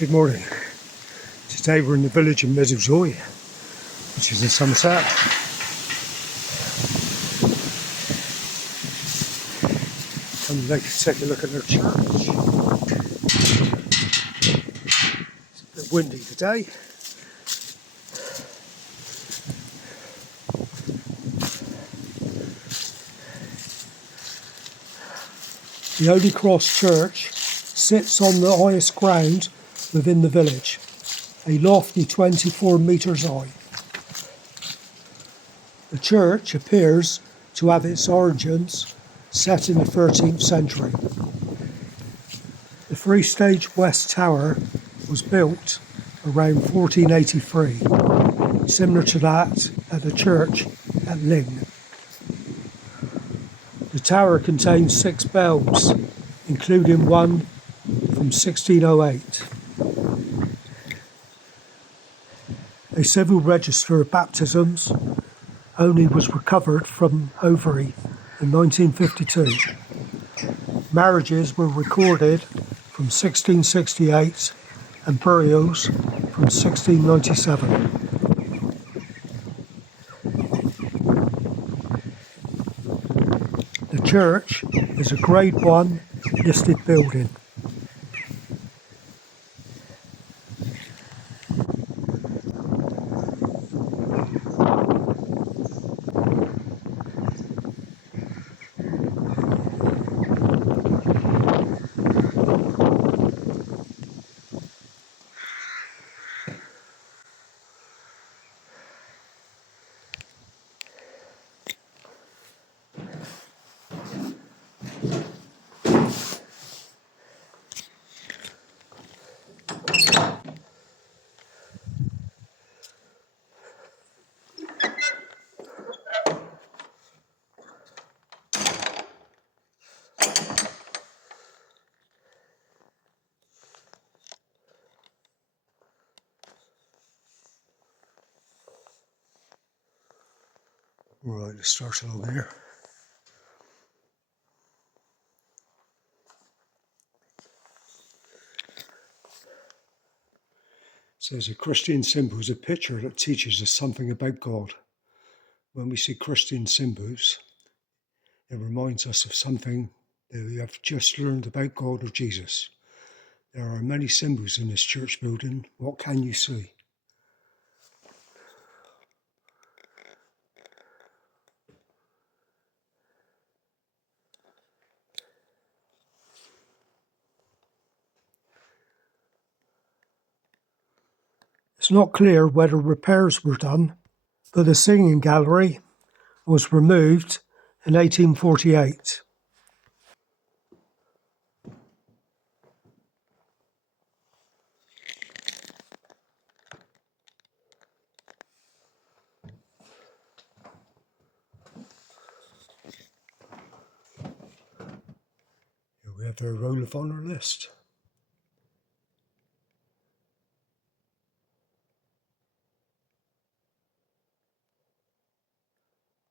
Good morning. Today we're in the village of Middlezoy, which is in Somerset. And they can take a look at their church. It's a bit windy today. The Holy Cross Church sits on the highest ground within the village, a lofty 24 metres high. The church appears to have its origins set in the 13th century. The three-stage west tower was built around 1483, similar to that at the church at Ling. The tower contains 6 bells, including one from 1608. A civil register of baptisms only was recovered from Overy in 1952. Marriages were recorded from 1668 and burials from 1697. The church is a Grade 1 listed building. Right, let's start along here. It says a Christian symbol is a picture that teaches us something about God. When we see Christian symbols, it reminds us of something that we have just learned about God or Jesus. There are many symbols in this church building. What can you see? It's not clear whether repairs were done, but the singing gallery was removed in 1848. Here we have their roll of honour list.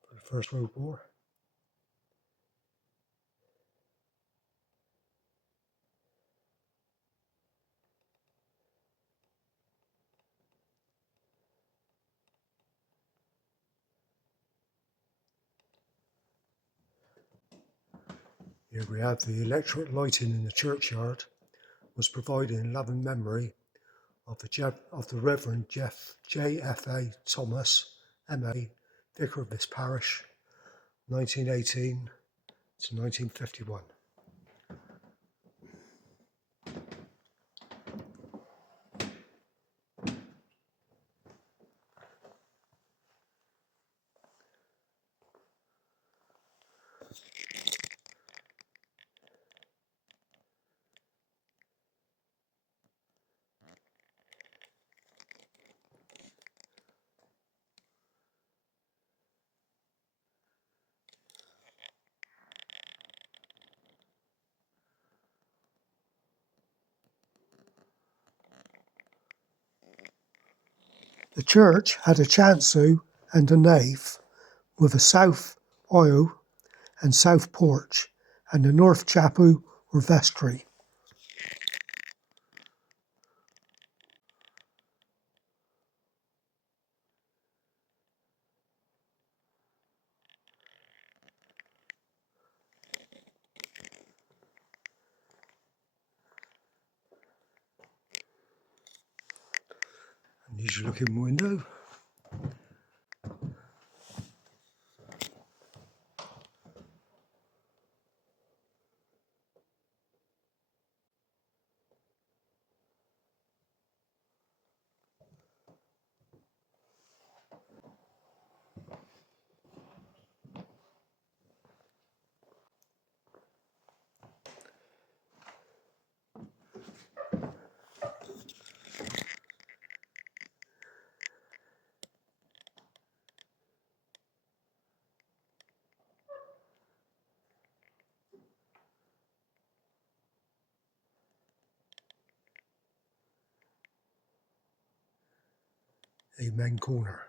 For the First World War. Here we have the electric lighting in the churchyard was provided in loving memory of the Reverend J.F.A. Thomas, M.A., Vicar of this parish, 1918 to 1951. The church had a chancel and a nave, with a south aisle and south porch, and the north chapel or vestry. Unusual looking window. Amen corner.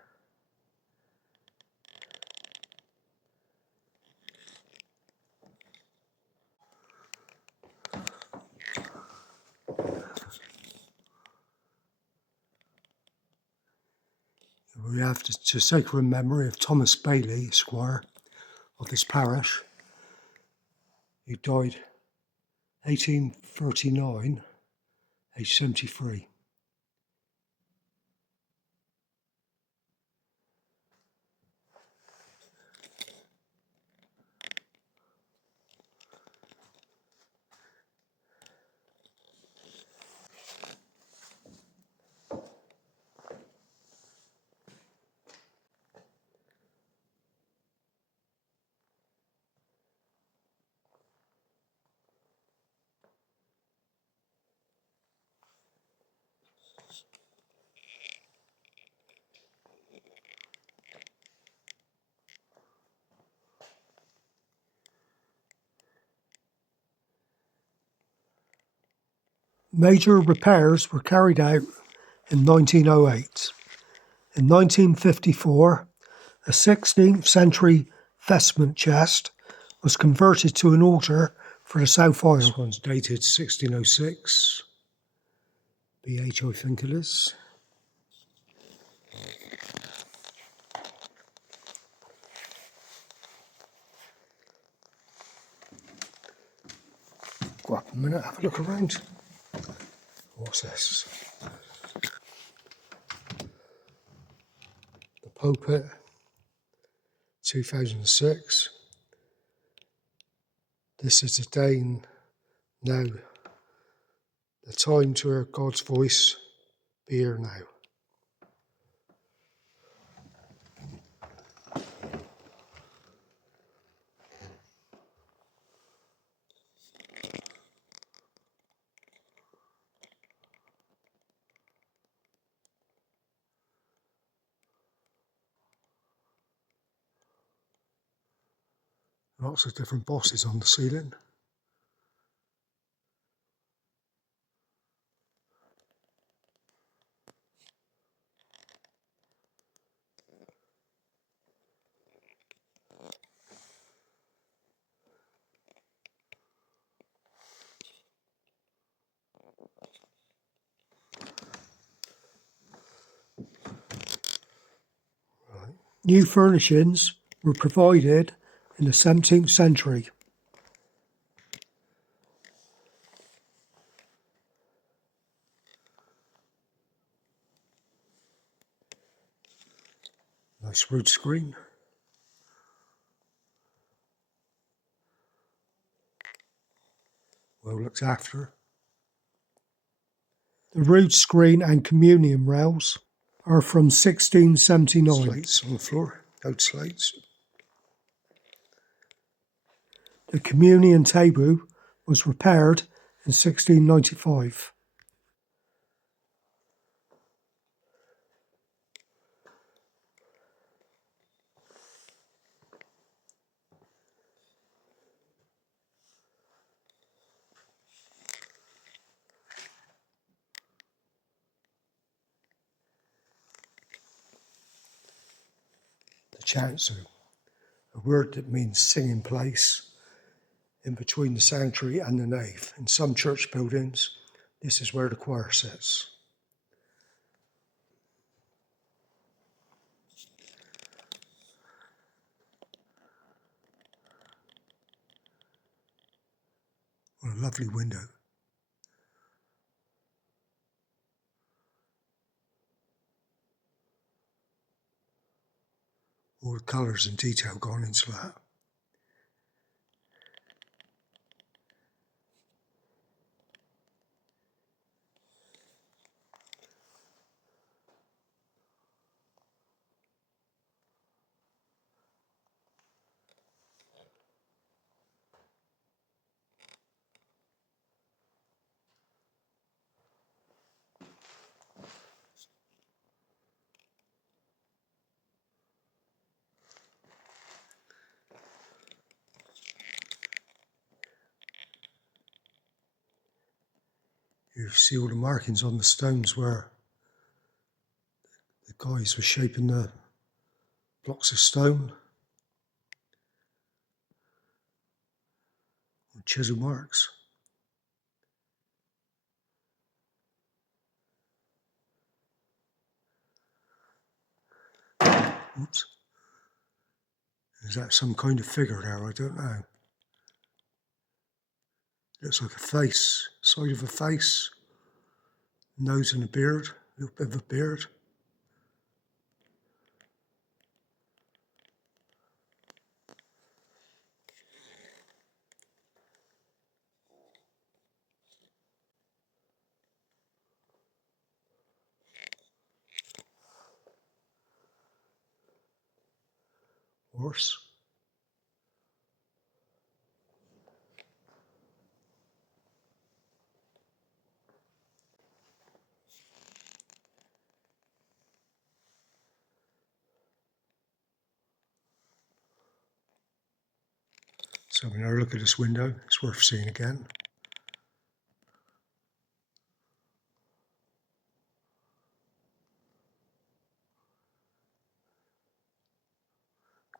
We have to sacred memory of Thomas Bailey, Squire, of this parish. He died 1839, aged 73. Major repairs were carried out in 1908. In 1954, a 16th century vestment chest was converted to an altar for the south aisle. This one's dated 1606. BH, I think it is. Go up a minute, have a look around. What's this? The pulpit, 2006. This is the day now. The time to hear God's voice, be here now. Lots of different bosses on the ceiling. New furnishings were provided in the 17th century. Nice rood screen. Well looked after. The rood screen and communion rails are from 1679. Slates on the floor, old slates. The communion table was repaired in 1695. The chancel, a word that means singing place, in between the sanctuary and the nave. In some church buildings, this is where the choir sits. What a lovely window. all the colours and detail gone into that. You see all the markings on the stones where the guys were shaping the blocks of stone. Chisel marks. Oops. Is that some kind of figure there? I don't know. Looks like a face, side of a face, nose and a beard, a little bit of a beard. Horse. So have another look at this window. It's worth seeing again.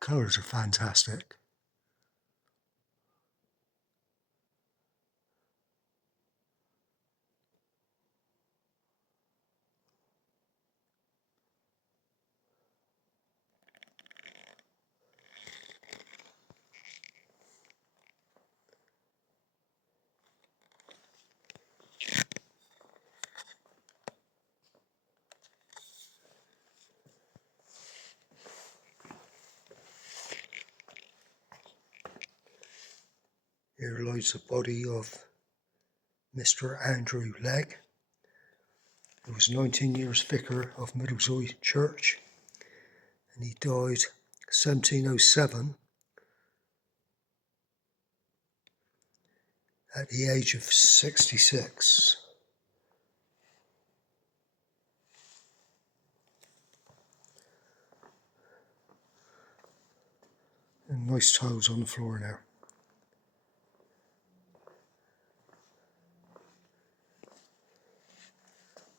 Colours are fantastic. Here lies the body of Mr. Andrew Legg, who was 19 years vicar of Middlezoy Church, and he died 1707 at the age of 66. And nice tiles on the floor now.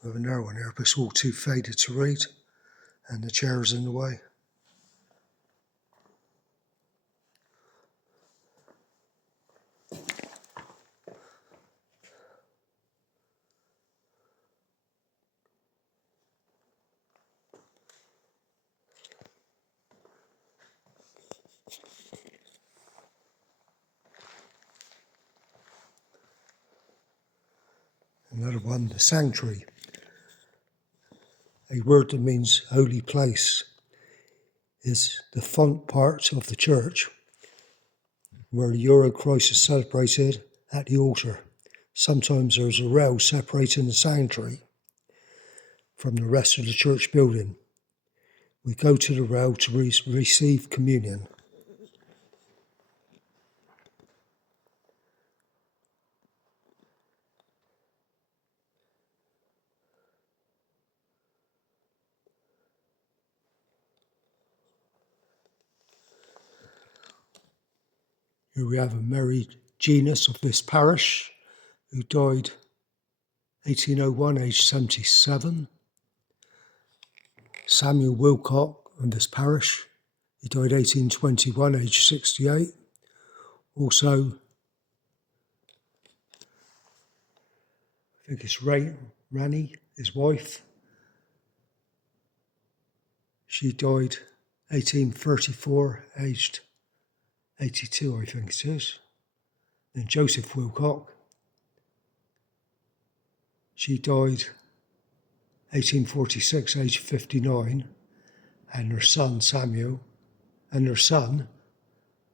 We have another one here, but it's all too faded to read, and the chair's in the way. Another one, the sanctuary, a word that means holy place, is the front part of the church where the Euro Christ is celebrated at the altar. Sometimes there's a rail separating the sanctuary from the rest of the church building. We go to the rail to receive communion. Here we have a married genus of this parish who died 1801, aged 77. Samuel Wilcock of this parish, he died 1821, aged 68. Also, I think it's Rani, his wife. She died 1834, aged 82, I think it is. Then Joseph Wilcock, she died 1846, aged 59, and her son Samuel and their son,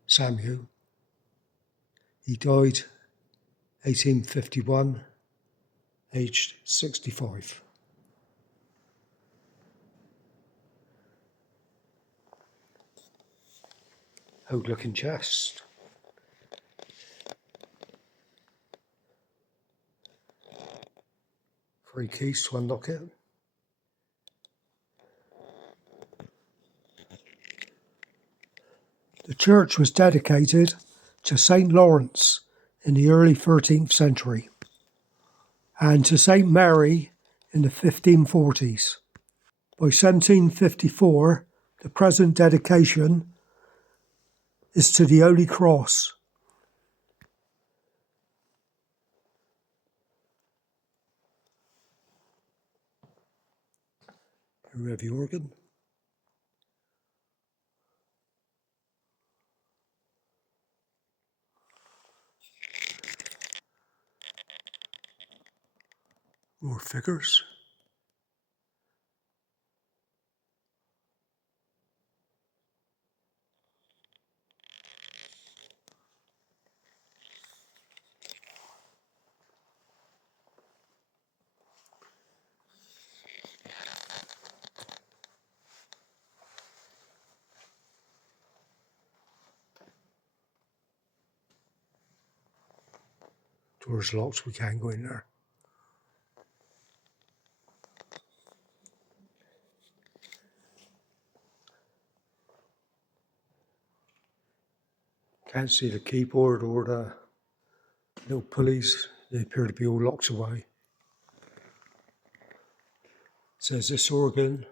Samuel. He died 1851, aged 65. Old looking chest. 3 keys to unlock it. The church was dedicated to St. Lawrence in the early 13th century and to St. Mary in the 1540s. By 1754, the present dedication is to the Holy Cross. Here we have the organ. More figures. Door's locked, we can't go in there. Can't see the keyboard or the little pulleys. They appear to be all locked away. It says this organ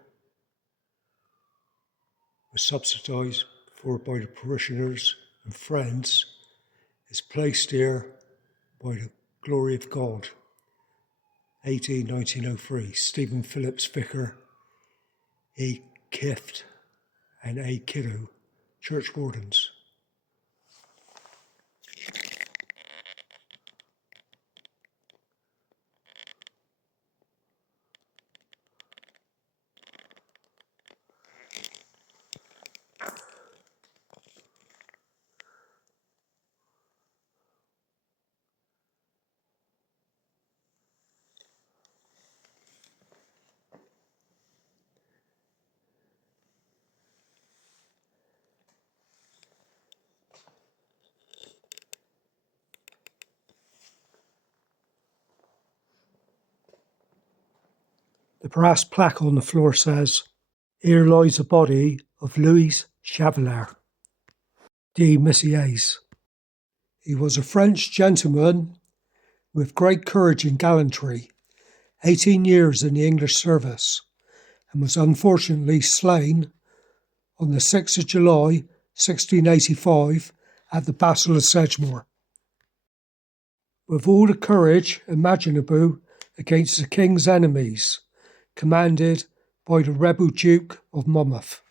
was subsidised for by the parishioners and friends, is placed here by the glory of God. 1903, Stephen Phillips Vicar, A. Kift and A. Kiddo, church wardens. The brass plaque on the floor says, "Here lies the body of Louis Chevalier de Messiers. He was a French gentleman with great courage and gallantry, 18 years in the English service, and was unfortunately slain on the 6th of July, 1685, at the Battle of Sedgemoor. With all the courage imaginable against the king's enemies, commanded by the rebel Duke of Monmouth."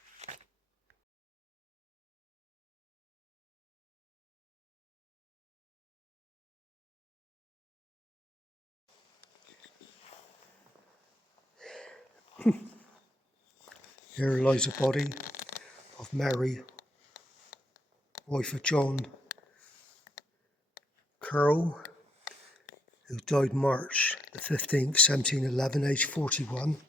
Here lies the body of Mary, wife of John Curl, who died March the 15th, 1711, aged 41.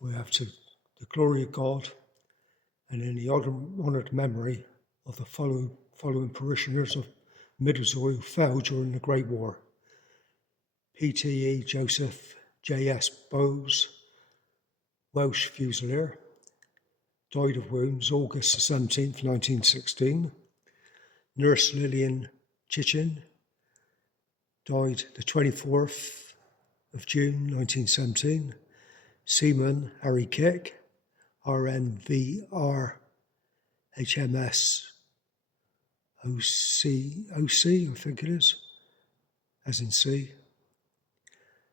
We have to the glory of God and in the honoured memory of the following parishioners of Middlezoy who fell during the Great War: PTE Joseph J.S. Bowes, Welsh Fusilier, died of wounds August the 17th, 1916. Nurse Lillian Chichin, died the 24th of June, 1917. Seaman Harry Kick, RNVR HMS OC, I think it is, as in C.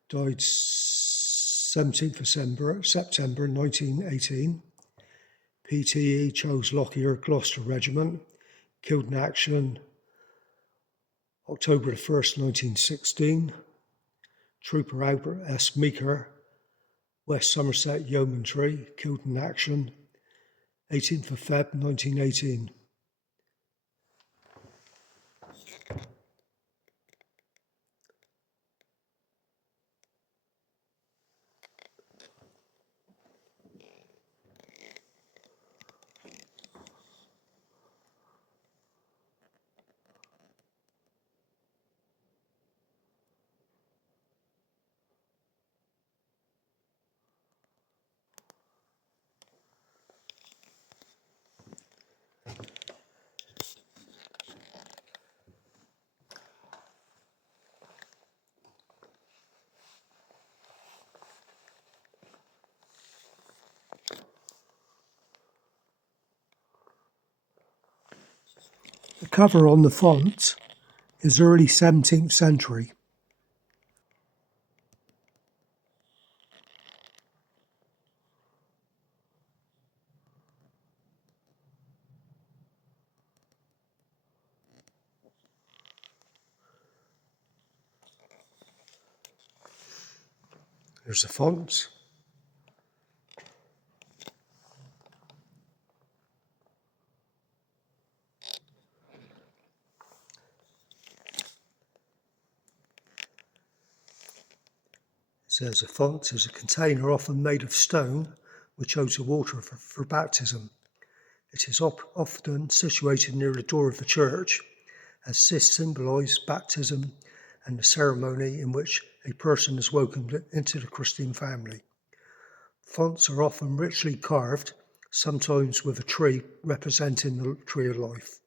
Died 17th of September 1918. PTE Charles Lockyer, Gloucester Regiment, killed in action October the 1st, 1916. Trooper Albert S. Meeker, West Somerset Yeomanry, killed in action 18th of Feb, 1918. The cover on the font is early 17th century. There's the font. It says a font is a container often made of stone which holds the water for baptism. It is often situated near the door of the church, as this symbolised baptism and the ceremony in which a person is welcomed into the Christian family. Fonts are often richly carved, sometimes with a tree representing the tree of life.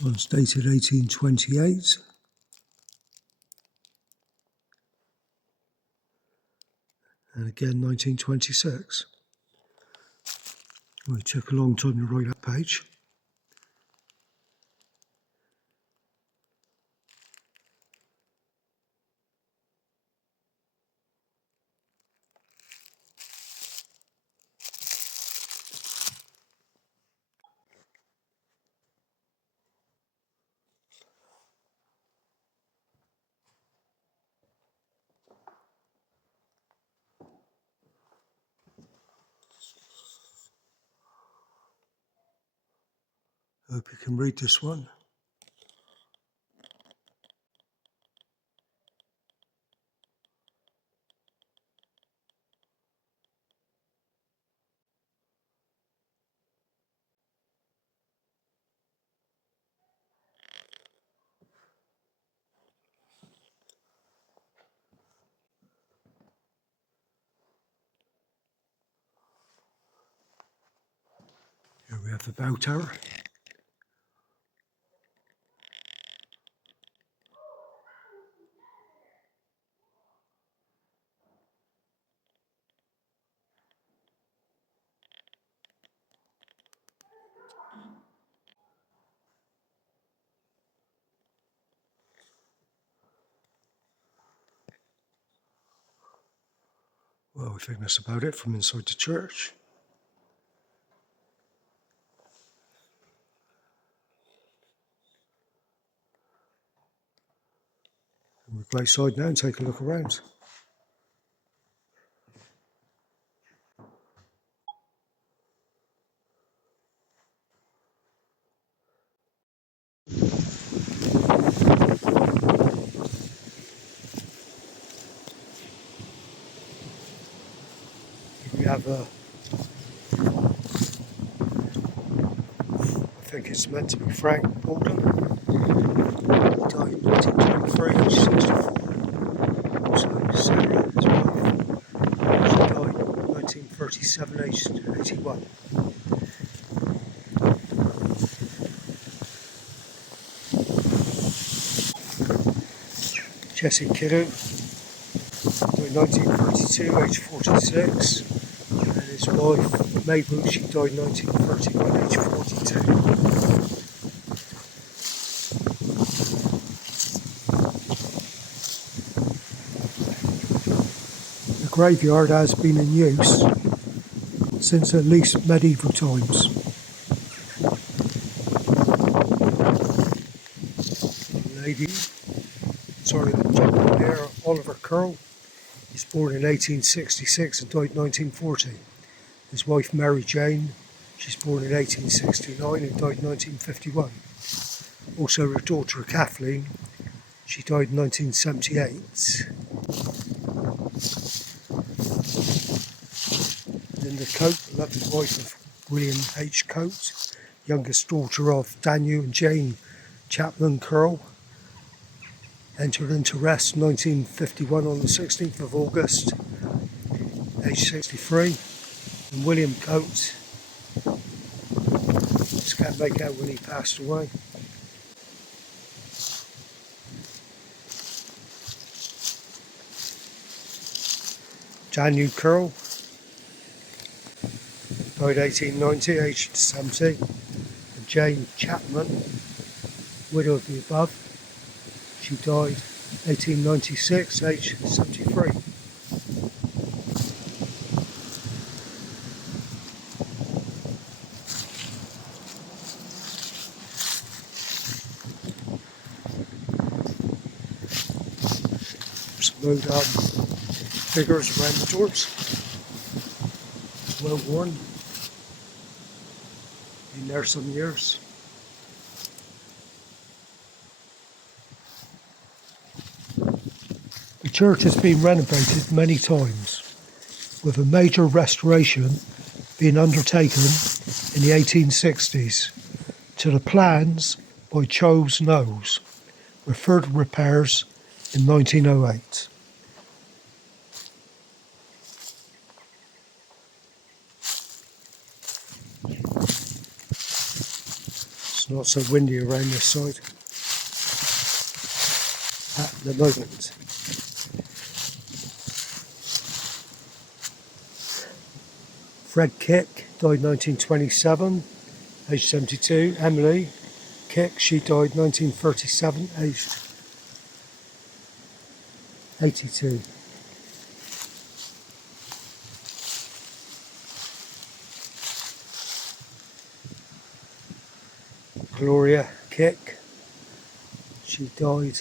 This one's dated 1828. And again 1926. Well, it took a long time to write that page. Hope you can read this one. Here we have the bell tower. Well, I think that's about it from inside the church. Go outside now and take a look around. We have I think it's meant to be Frank Bolden. He died in 1923, age 64. So Sarah, his wife, she died in 1937, aged 81. Jesse Kiddo, died in 1932, age 46. And his wife, Mabel, she died in 1931, age 42. The graveyard has been in use since at least medieval times. Lady, sorry, the gentleman there, Oliver Curl, he's born in 1866 and died in 1940. His wife Mary Jane, she's born in 1869 and died in 1951. Also her daughter Kathleen, she died in 1978. Then the Coate, beloved wife of William H. Coate, youngest daughter of Daniel and Jane Chapman Curl, entered into rest in 1951 on the 16th of August, age 63. And William Coate, just can't make out when he passed away. Daniel Curl, died 1890, aged 70. And Jane Chapman, widow of the above, she died 1896, aged 73. Some old figures around the doors, well worn, been there some years. The church has been renovated many times, with a major restoration being undertaken in the 1860s to the plans by Charles Knowles, with further repairs in 1908. It's not so windy around this side at the moment. Fred Kick died 1927, aged 72. Emily Kick, she died 1937, aged 82. Gloria Kick, she died,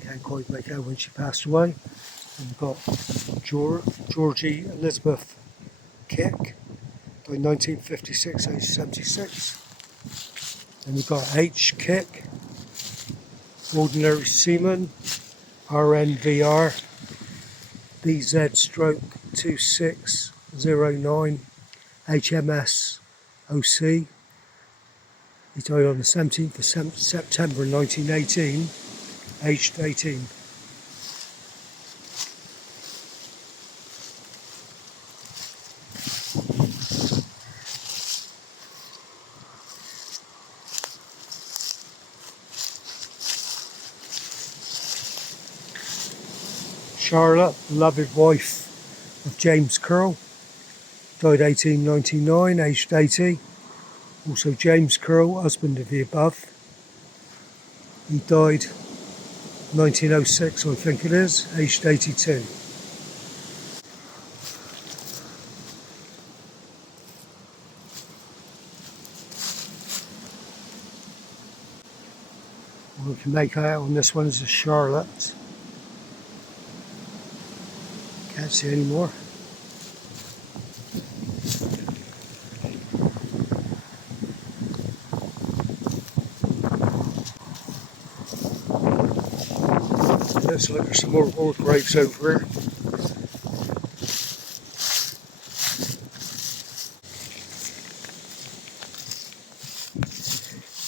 can't quite make out when she passed away. And we've got Georgie Elizabeth Kick, died 1956, aged 76. And we've got H Kick, ordinary seaman, RNVR, BZ stroke 2609, HMS OC. He died on the 17th of September 1918, aged 18. Charlotte, beloved wife of James Curl, died 1899, aged 80. Also James Curl, husband of the above. He died 1906, I think it is, aged 82. All we can make out on this one is a Charlotte. Can't see any more. Looks like there's some more war graves over here.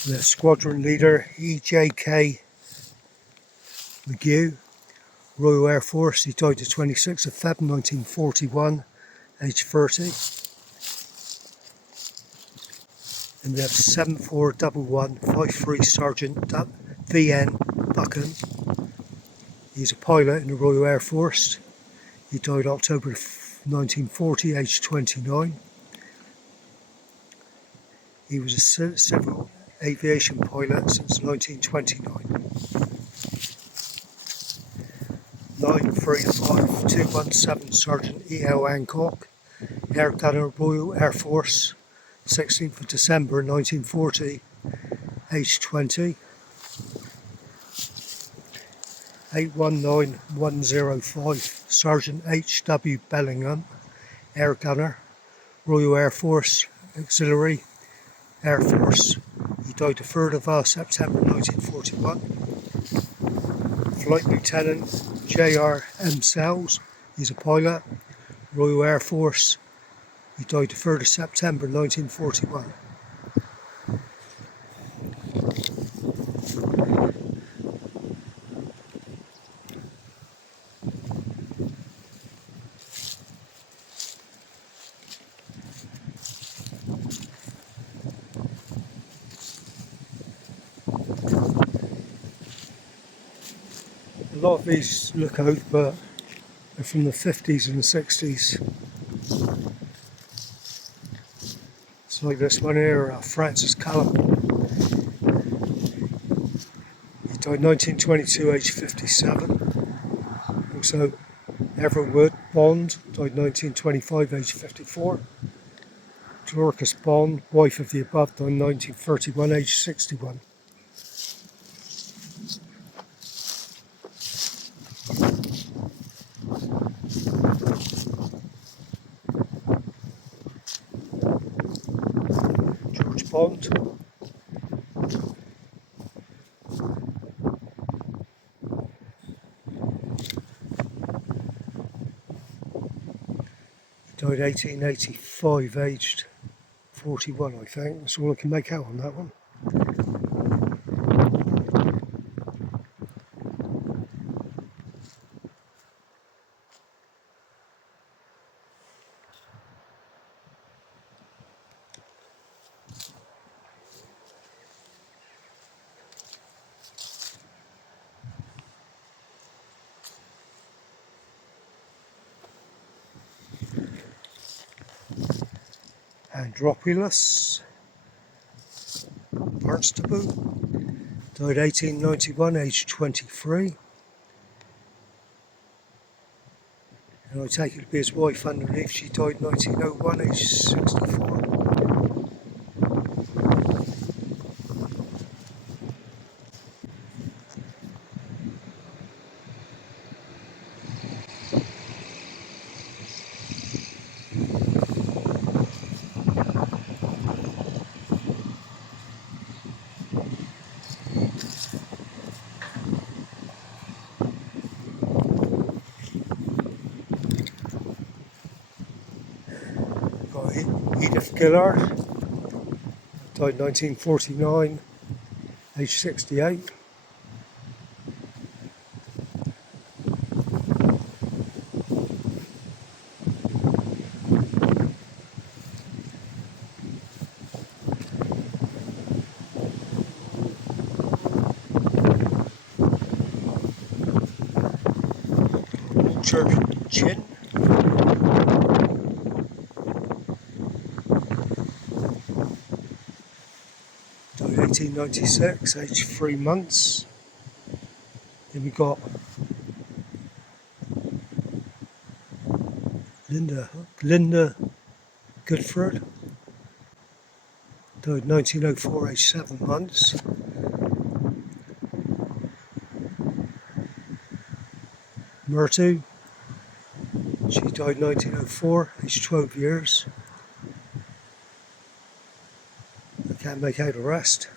The squadron leader E.J.K. McGew, Royal Air Force. He died the 26th of February 1941, age 30. And we have 741153 Sergeant V.N. Buchan. He's a pilot in the Royal Air Force. He died October 1940, age 29. He was a civil aviation pilot since 1929. 935217 Sergeant E.L. Hancock, Air Gunner, Royal Air Force, 16th of December 1940, age 20. 819105 Sergeant H.W. Bellingham, Air Gunner, Royal Air Force, Auxiliary Air Force. He died the 3rd of September 1941. Flight Lieutenant J.R.M. Sells, he's a pilot, Royal Air Force. He died the 3rd of September 1941. A lot of these look old, but they're from the 50s and the 60s. It's like this one here, Francis Callum. He died 1922, age 57. Also, Everett Wood Bond died 1925, age 54. Dorcas Bond, wife of the above, died 1931, age 61. George Bond. Died 1885, aged 41, I think. That's all I can make out on that one. Andropoulos Barnstable, died 1891, aged 23. And I take it to be his wife underneath. She died 1901, aged 64. Edith Gillard, died 1949, age 68. Chin. Died 1896, aged 3 months. Then we got Linda Goodford. Died 1904, aged 7 months. Myrtu. She died 1904, aged 12 years. I can't make out the rest.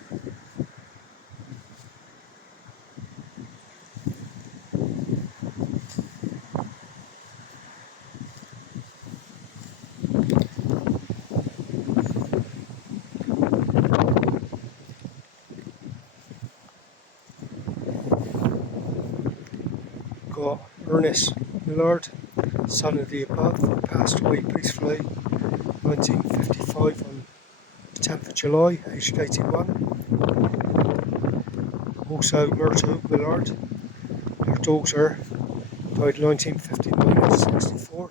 Got Ernest Millard, son of the above, who passed away peacefully 1955 on the 10th of July, aged 81. Also Myrtu Millard, her daughter, died 1959 aged 64.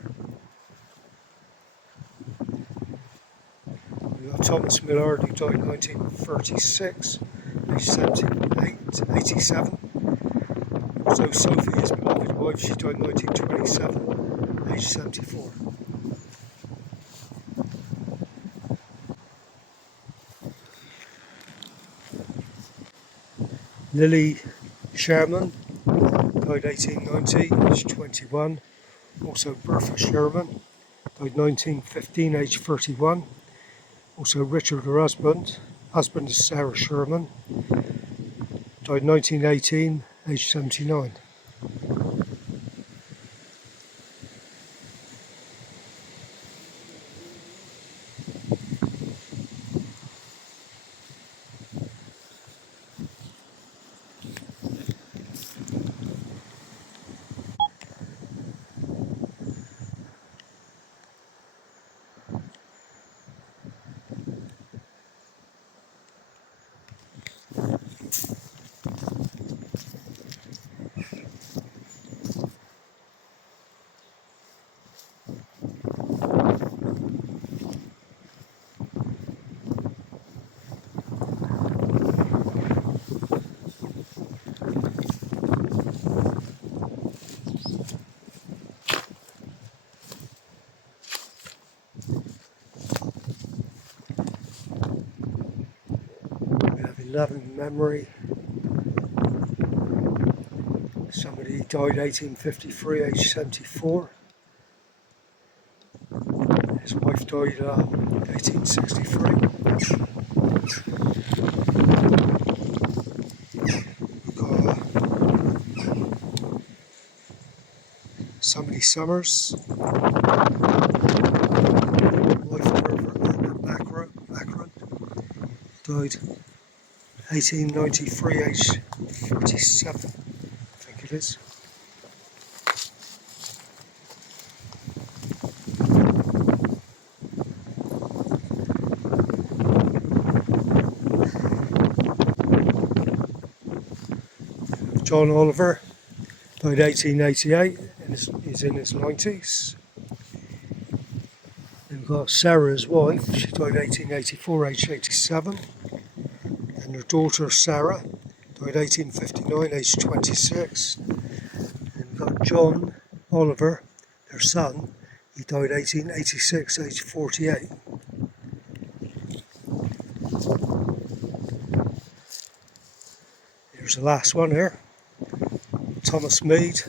We got Thomas Millard, who died 1936, aged 87. Also Sophie, his beloved wife, she died 1927, aged 74. Lily Sherman, died 1890, aged 21. Also Bertha Sherman, died 1915, aged 31. Also Richard, her husband is Sarah Sherman, died 1918, aged 79. We have 11 memory. Somebody died 1853, aged 74. His wife died 1863. We've got somebody Summers, wife of Herbert Macron, died 1893, aged 47, I think it is. John Oliver, died 1888, and is in his 90s. Then we've got Sarah, his wife, she died 1884, aged 87. And her daughter Sarah, died 1859, aged 26. And we've got John Oliver, their son, he died 1886, aged 48. Here's the last one here. Thomas Mead,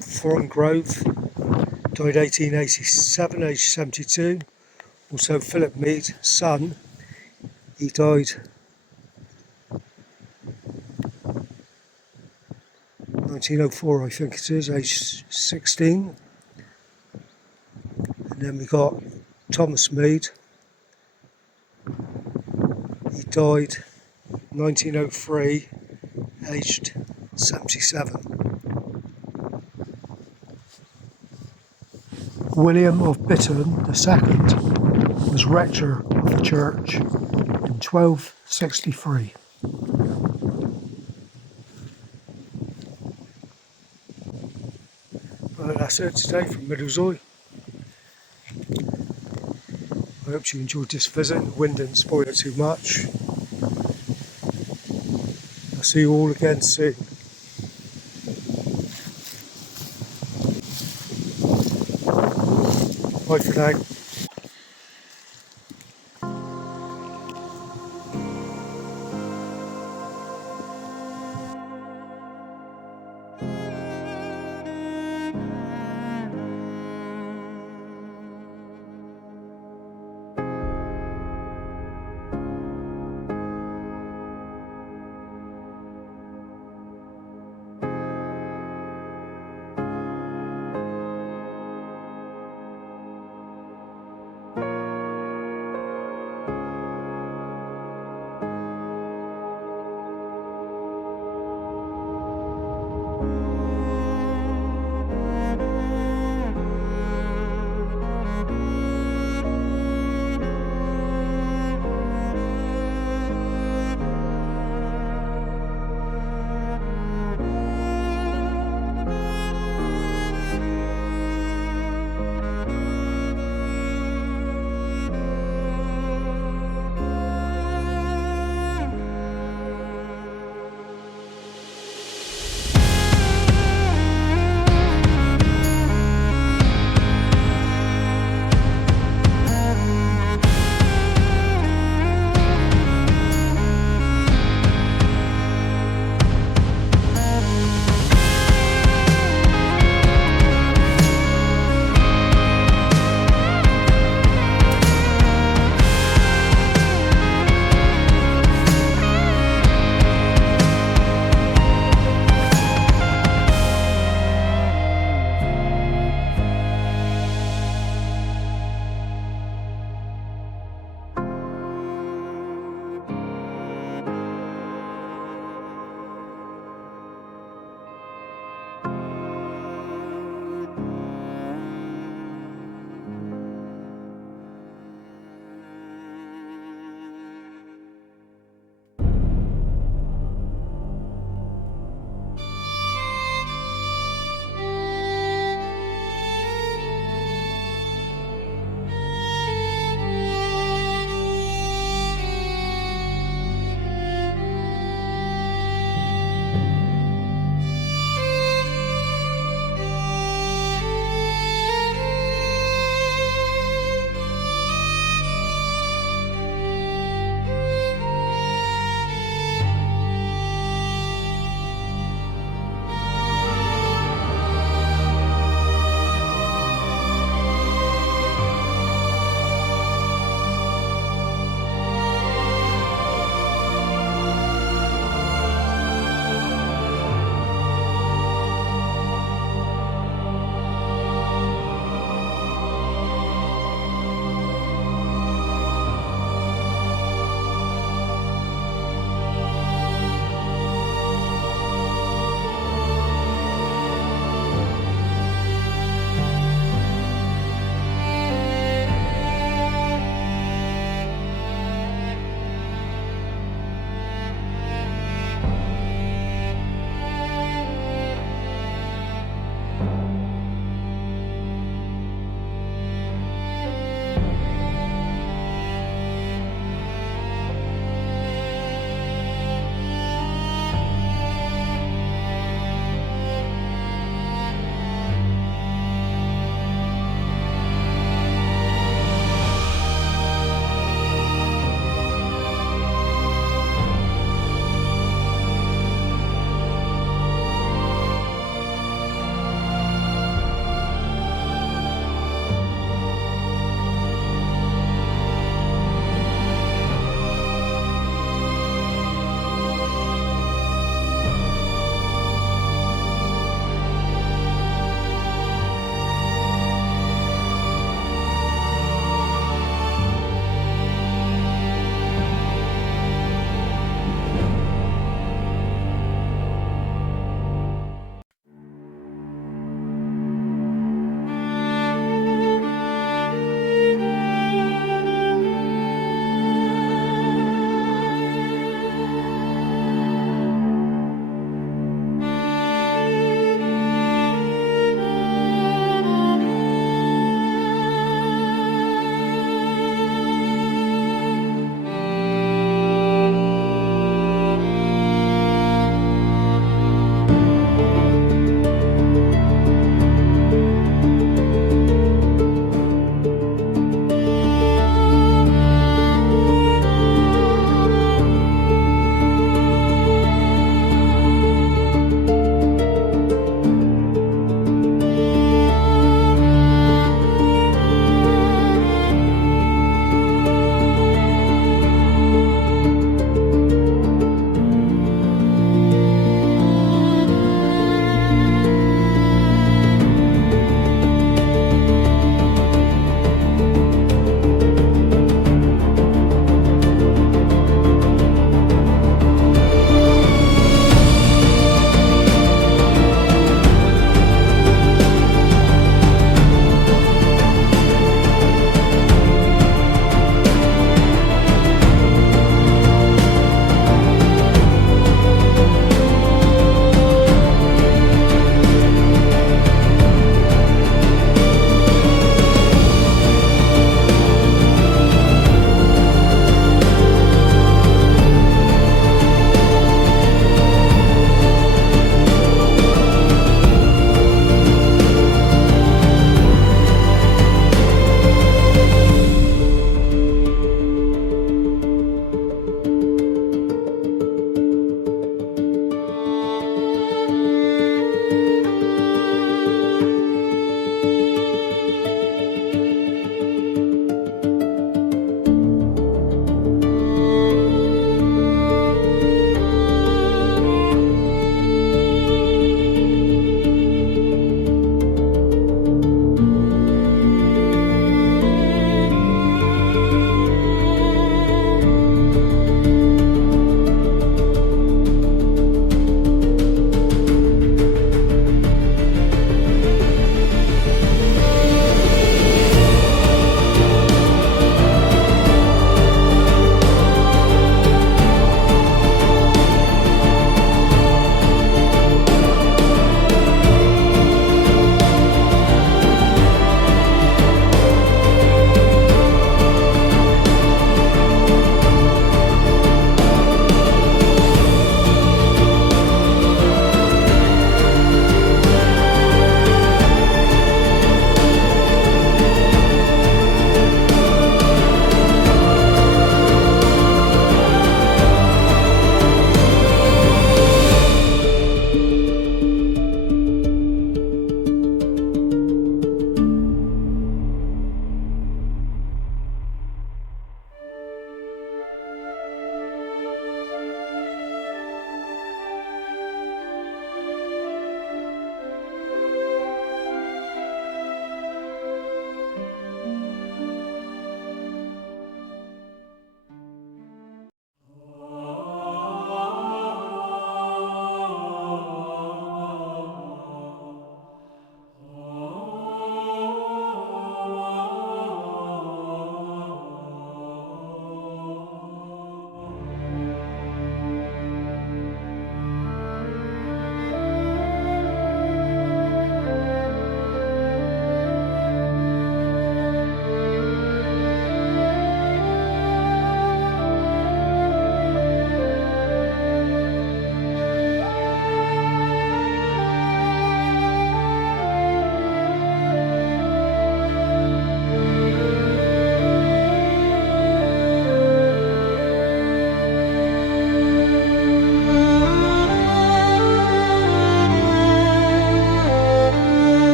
Foreign Grove, died 1887, aged 72. Also Philip Mead, son, he died 1904, I think it is, aged 16. And then we got Thomas Mead, he died 1903, aged 77. William of Bitton II was rector of the church in 1263. Well, that's it today from Middlezoy. I hope you enjoyed this visit. The wind didn't spoil it too much. I'll see you all again soon. Bye for now.